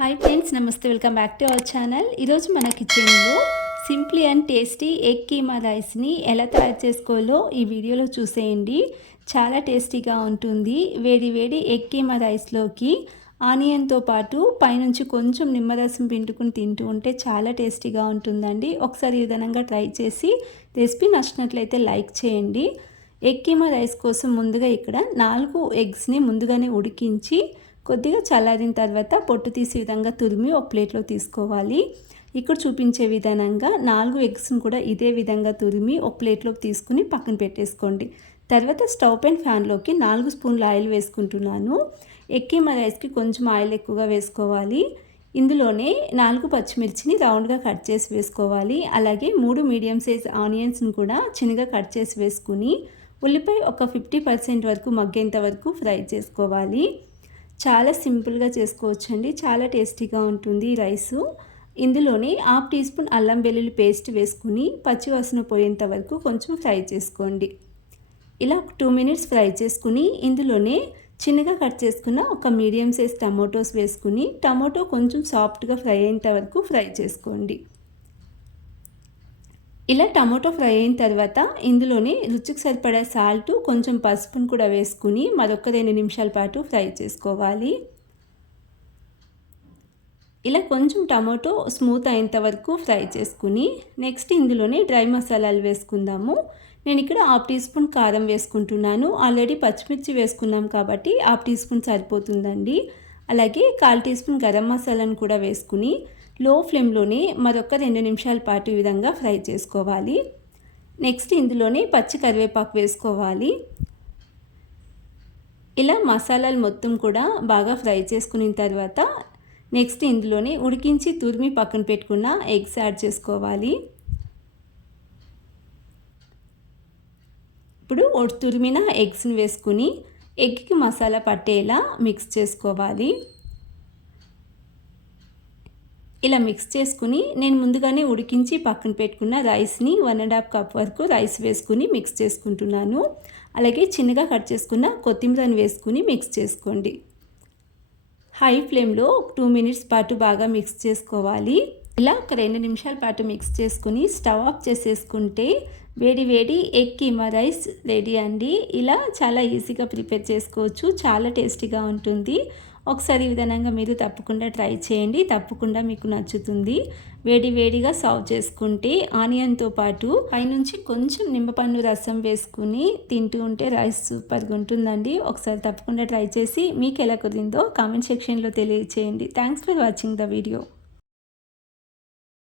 Hi friends, నమస్తే. Welcome back to our channel. ఈరోజు మన కిచెన్లో simply and tasty egg keema రైస్ని ఎలా తయారు చేసుకోవాలో ఈ వీడియోలో చూసేయండి. చాలా టేస్టీగా ఉంటుంది. వేడి వేడి ఎగ్ కీమా రైస్లోకి ఆనియన్తో పాటు పైనుంచి కొంచెం నిమ్మరసం పిండుకుని తింటూ ఉంటే చాలా టేస్టీగా ఉంటుందండి. ఒకసారి ఈ విధంగా ట్రై చేసి రెసిపీ నచ్చినట్లయితే లైక్ చేయండి. ఎగ్ కీమా రైస్ కోసం ముందుగా ఇక్కడ 4 ఎగ్స్ని ముందుగానే ఉడికించి కొద్దిగా చల్లారిన తర్వాత పొట్టు తీసే విధంగా తురిమి ఒక ప్లేట్లో తీసుకోవాలి. ఇక్కడ చూపించే విధానంగా 4 ఎగ్స్ని కూడా ఇదే విధంగా తురిమి ఒక ప్లేట్లోకి తీసుకుని పక్కన పెట్టేసుకోండి. తర్వాత స్టవ్ పైన ఫ్యాన్లోకి 4 స్పూన్ల ఆయిల్ వేసుకుంటున్నాను. ఎగ్ కీమా రైస్కి కొంచెం ఆయిల్ ఎక్కువగా వేసుకోవాలి. ఇందులోనే 4 పచ్చిమిర్చిని రౌండ్గా కట్ చేసి వేసుకోవాలి. అలాగే 3 మీడియం సైజ్ ఆనియన్స్ని కూడా చిన్నగా కట్ చేసి వేసుకుని ఉల్లిపాయ ఒక 50% వరకు మగ్గేంత వరకు ఫ్రై చేసుకోవాలి. చాలా సింపుల్గా చేసుకోవచ్చండి. చాలా టేస్టీగా ఉంటుంది ఈ రైసు. ఇందులోనే 1/2 టీ స్పూన్ అల్లం వెల్లుల్లి పేస్ట్ వేసుకుని పచ్చివాసన పోయేంత వరకు కొంచెం ఫ్రై చేసుకోండి. ఇలా 2 మినిట్స్ ఫ్రై చేసుకుని ఇందులోనే చిన్నగా కట్ చేసుకున్న ఒక మీడియం సైజ్ టమాటోస్ వేసుకుని టమాటో కొంచెం సాఫ్ట్గా ఫ్రై అయ్యేంత వరకు ఫ్రై చేసుకోండి. ఇలా టమాటో ఫ్రై అయిన తర్వాత ఇందులోనే రుచికి సరిపడా సాల్ట్, కొంచెం పసుపును కూడా వేసుకుని మరొక 2 నిమిషాల పాటు ఫ్రై చేసుకోవాలి. ఇలా కొంచెం టమాటో స్మూత్ అయ్యేంత వరకు ఫ్రై చేసుకుని నెక్స్ట్ ఇందులోనే డ్రై మసాలాలు వేసుకుందాము. నేను ఇక్కడ 1/2 టీ స్పూన్ కారం వేసుకుంటున్నాను. ఆల్రెడీ పచ్చిమిర్చి వేసుకున్నాం కాబట్టి 1/2 టీ స్పూన్ సరిపోతుందండి. అలాగే 1/4 టీ స్పూన్ గరం మసాలాను కూడా వేసుకుని లో ఫ్లేమ్లోనే మరొక 2 నిమిషాల పాటు ఈ విధంగా ఫ్రై చేసుకోవాలి. నెక్స్ట్ ఇందులోనే పచ్చి కరివేపాకు వేసుకోవాలి. ఇలా మసాలాలు మొత్తం కూడా బాగా ఫ్రై చేసుకున్న తర్వాత నెక్స్ట్ ఇందులోనే ఉడికించి తురిమి పక్కన పెట్టుకున్న ఎగ్స్ యాడ్ చేసుకోవాలి. ఇప్పుడు తురిమిన ఎగ్స్ని వేసుకుని ఎగ్కి మసాలా పట్టేలా మిక్స్ చేసుకోవాలి. ఇలా మిక్స్ చేసుకుని నేను ముందుగానే ఉడికించి పక్కన పెట్టుకున్న రైస్ని 1.5 కప్ వరకు రైస్ వేసుకుని మిక్స్ చేసుకుంటున్నాను. అలాగే చిన్నగా కట్ చేసుకున్న కొత్తిమీరని వేసుకుని మిక్స్ చేసుకోండి. హై ఫ్లేమ్లో 2 మినిట్స్ పాటు బాగా మిక్స్ చేసుకోవాలి. ఇలా ఒక 2 నిమిషాల పాటు మిక్స్ చేసుకుని స్టవ్ ఆఫ్ చేసేసుకుంటే వేడి వేడి ఎగ్ కీమా రైస్ రెడీ అండి. ఇలా చాలా ఈజీగా ప్రిపేర్ చేసుకోవచ్చు. చాలా టేస్టీగా ఉంటుంది. ఒకసారి ఈ విధంగా మీరు తప్పకుండా ట్రై చేయండి. తప్పకుండా మీకు నచ్చుతుంది. వేడి వేడిగా సర్వ్ చేసుకుంటే ఆనియన్తో పాటు పైనుంచి కొంచెం నిమ్మపండు రసం వేసుకుని తింటూ ఉంటే రైస్ సూపర్గా ఉంటుందండి. ఒకసారి తప్పకుండా ట్రై చేసి మీకు ఎలా కుదిరిందో కామెంట్ సెక్షన్లో తెలియచేయండి. Thanks for watching the video.